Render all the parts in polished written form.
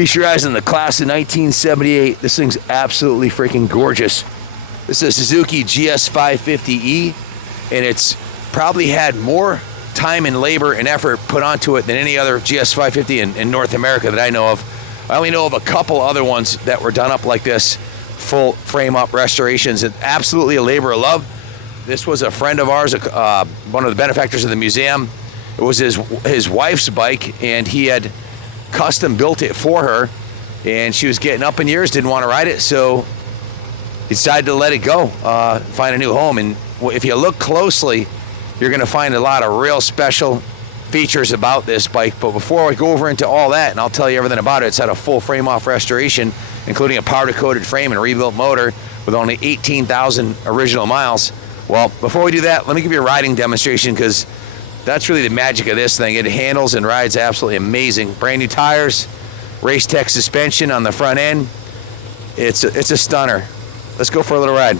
Featurizing the class of 1978. This thing's absolutely freaking gorgeous. This is a Suzuki GS550E, and it's probably had more time and labor and effort put onto it than any other GS550 in North America that I know of. I only know of a couple other ones that were done up like this, full frame up restorations, and absolutely a labor of love. This was a friend of ours, one of the benefactors of the museum. It was his wife's bike, and he had custom built it for her, and she was getting up in years, didn't want to ride it, so he decided to let it go, find a new home. And if you look closely, you're going to find a lot of real special features about this bike. But before I go over into all that, and I'll tell you everything about it, it's had a full frame off restoration, including a powder coated frame and a rebuilt motor with only 18,000 original miles. Well, before we do that, let me give you a riding demonstration, because that's really the magic of this thing. It handles and rides absolutely amazing. Brand new tires, Race Tech suspension on the front end. It's a stunner. Let's go for a little ride.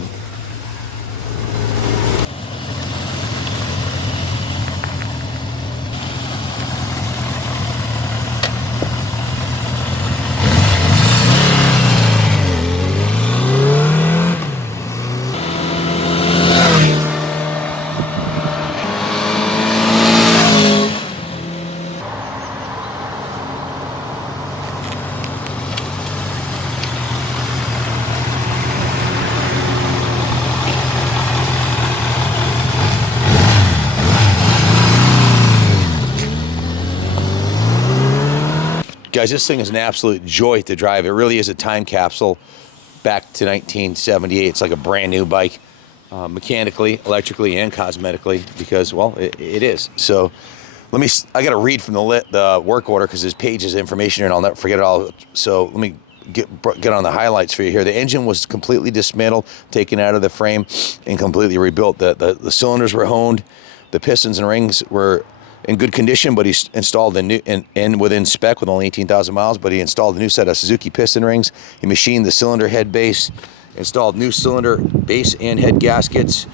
Guys, this thing is an absolute joy to drive. It really is a time capsule back to 1978. It's like a brand new bike, mechanically, electrically, and cosmetically, because, well, it is. So I got to read from the work order, because there's pages of information here, and I'll never forget it all. So let me get on the highlights for you here. The engine was completely dismantled, taken out of the frame, and completely rebuilt. The cylinders were honed. The pistons and rings were in good condition, but he installed a new, and within spec with only 18,000 miles, but he installed a new set of Suzuki piston rings. He machined the cylinder head base, installed new cylinder base and head gaskets,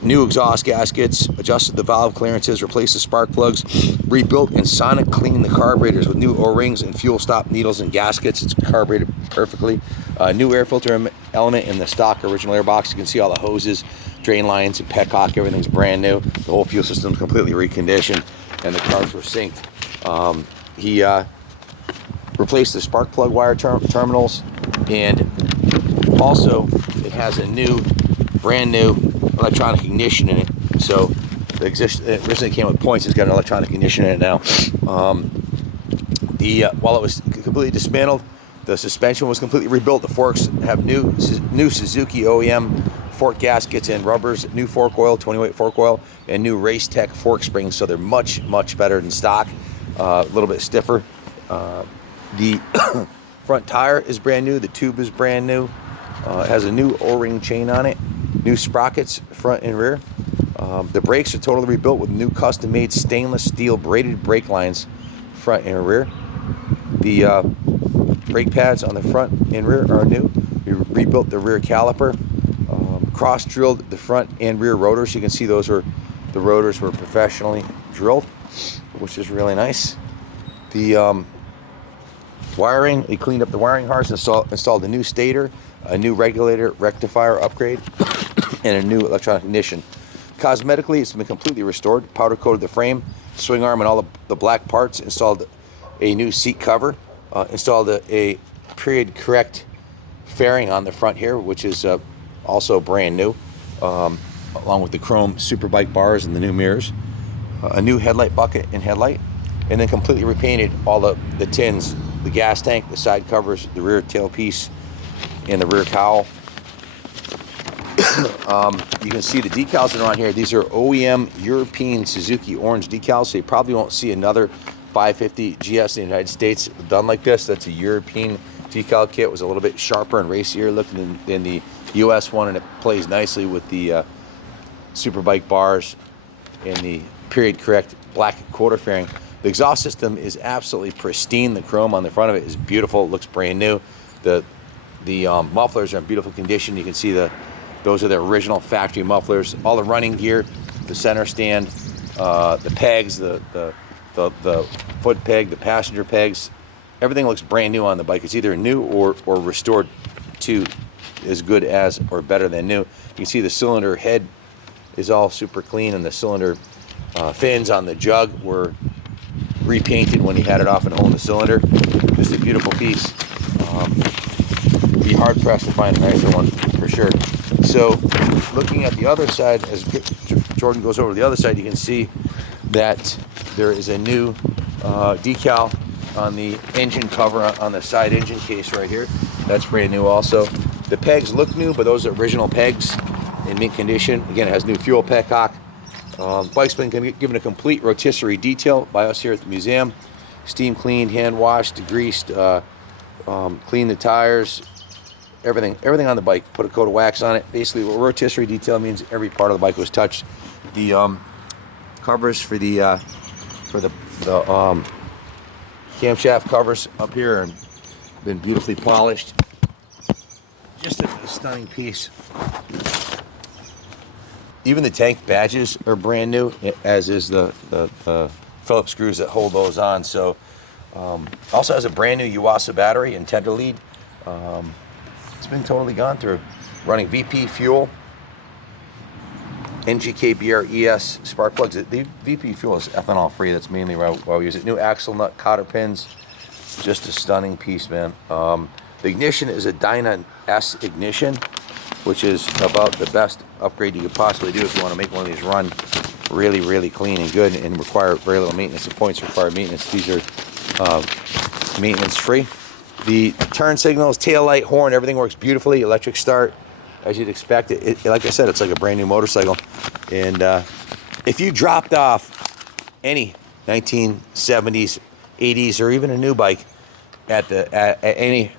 new exhaust gaskets, adjusted the valve clearances, replaced the spark plugs, rebuilt and sonic cleaned the carburetors with new O-rings and fuel stop needles and gaskets. It's carbureted perfectly. New air filter element in the stock original airbox. You can see all the hoses, drain lines, and petcock. Everything's brand new. The whole fuel system's completely reconditioned, and the carbs were synced. He replaced the spark plug wire terminals, and also it has a brand new electronic ignition in it. So it originally came with points. It's got an electronic ignition in it now. While it was completely dismantled, the suspension was completely rebuilt. The forks have new Suzuki OEM fork gaskets and rubbers, new fork oil, 20-weight fork oil, and new Race Tech fork springs. So they're much, much better than stock. A little bit stiffer. The front tire is brand new. The tube is brand new. It has a new O-ring chain on it. New sprockets, front and rear. The brakes are totally rebuilt with new custom-made stainless steel braided brake lines, front and rear. The brake pads on the front and rear are new. We rebuilt the rear caliper. Cross-drilled the front and rear rotors. You can see the rotors were professionally drilled, which is really nice. The wiring, they cleaned up the wiring harness, installed a new stator, a new regulator, rectifier upgrade, and a new electronic ignition. Cosmetically, it's been completely restored. Powder coated the frame, swing arm, and all the black parts. Installed a new seat cover. Installed a period correct fairing on the front here, which is also brand new, along with the chrome Superbike bars and the new mirrors. A new headlight bucket and headlight, and then completely repainted all the tins, the gas tank, the side covers, the rear tailpiece, and the rear cowl. You can see the decals that are on here. These are OEM European Suzuki orange decals, so you probably won't see another 550 GS in the United States done like this. That's a European decal kit. It was a little bit sharper and racier looking than the US one, and it plays nicely with the Superbike bars and the period correct black quarter fairing. The exhaust system is absolutely pristine. The chrome on the front of it is beautiful. It looks brand new. The mufflers are in beautiful condition. You can see those are the original factory mufflers. All the running gear, the center stand, the pegs, the foot peg, the passenger pegs, everything looks brand new on the bike. It's either new or restored to as good as or better than new. You can see the cylinder head is all super clean, and the cylinder fins on the jug were repainted when he had it off and hole in the cylinder. Just a beautiful piece. Be hard pressed to find a nicer one for sure. So looking at the other side, as Jordan goes over to the other side, you can see that there is a new decal on the engine cover on the side engine case right here. That's brand new also. The pegs look new, but those are original pegs in mint condition. Again, it has new fuel petcock. Bike's been given a complete rotisserie detail by us here at the museum. Steam cleaned, hand washed, degreased, cleaned the tires, everything on the bike. Put a coat of wax on it. Basically, what rotisserie detail means, every part of the bike was touched. The covers for the camshaft covers up here have been beautifully polished. Just a stunning piece. Even the tank badges are brand new, as is the Phillips screws that hold those on. So also has a brand new Yuasa battery and tender lead. It's been totally gone through. Running VP fuel, NGKBR ES spark plugs. The VP fuel is ethanol free. That's mainly why we use it. New axle nut cotter pins. Just a stunning piece, man. The ignition is a Dyna S ignition, which is about the best upgrade you could possibly do if you want to make one of these run really, really clean and good and require very little maintenance. The points require maintenance. These are maintenance free. The turn signals, tail light, horn, everything works beautifully. Electric start, as you'd expect. Like I said, it's like a brand new motorcycle. And if you dropped off any 1970s, 80s, or even a new bike at any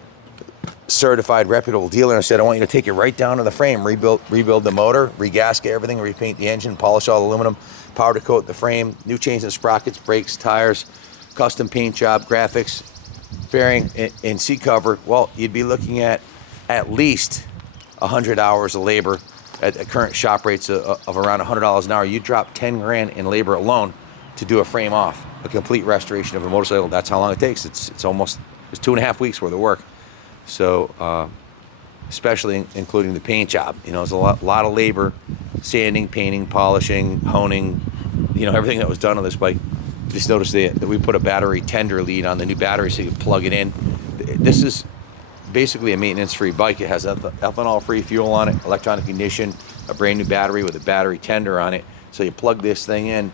certified reputable dealer and said, I want you to take it right down to the frame, rebuild the motor, regasket everything, repaint the engine, polish all the aluminum, powder coat the frame, new chains and sprockets, brakes, tires, custom paint job, graphics, fairing, and seat cover, well, you'd be looking at least 100 hours of labor at current shop rates of around $100 an hour. You drop 10 grand in labor alone to do a frame off, a complete restoration of a motorcycle. That's how long it takes. It's 2.5 weeks worth of work. So, especially including the paint job, there's a lot of labor, sanding, painting, polishing, honing, everything that was done on this bike. Just notice that we put a battery tender lead on the new battery so you can plug it in. This is basically a maintenance-free bike. It has ethanol-free fuel on it, electronic ignition, a brand new battery with a battery tender on it. So you plug this thing in,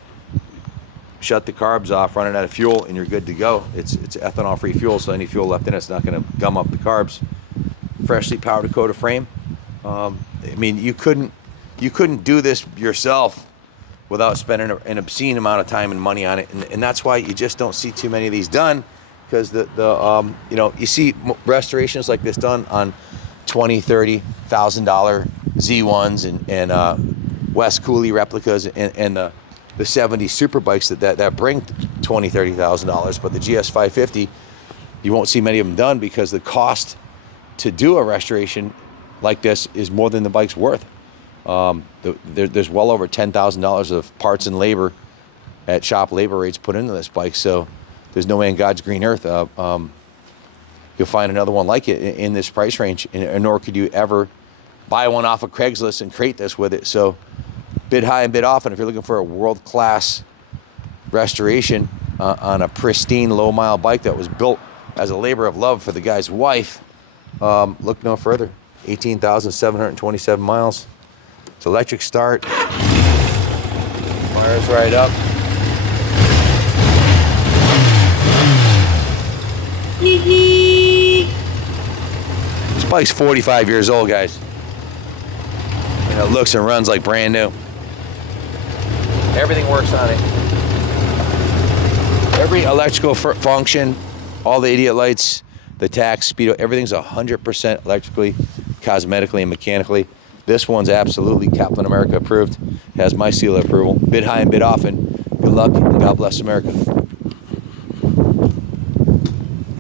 shut the carbs off, run it out of fuel, and you're good to go. It's ethanol-free fuel, so any fuel left in it's not going to gum up the carbs. Freshly powder coated frame. I mean, you couldn't do this yourself without spending an obscene amount of time and money on it, and that's why you just don't see too many of these done, because you see restorations like this done on $20,000-$30,000 Z1s and West Cooley replicas and the 70 super bikes that bring $20,000-$30,000, but the GS550, you won't see many of them done because the cost to do a restoration like this is more than the bike's worth. There's well over $10,000 of parts and labor at shop labor rates put into this bike, so there's no way in God's green earth you'll find another one like it in this price range, and nor could you ever buy one off of Craigslist and crate this with it. So bid high and bid often if you're looking for a world-class restoration on a pristine low-mile bike that was built as a labor of love for the guy's wife. Look no further. 18,727 miles. It's electric start. Fires right up. This bike's 45 years old, guys. And it looks and runs like brand new. Everything works on it. Every electrical function, all the idiot lights, the tax, speedo, everything's 100% electrically, cosmetically, and mechanically. This one's absolutely Kaplan America approved. Has my seal of approval. Bid high and bid often. Good luck, and God bless America.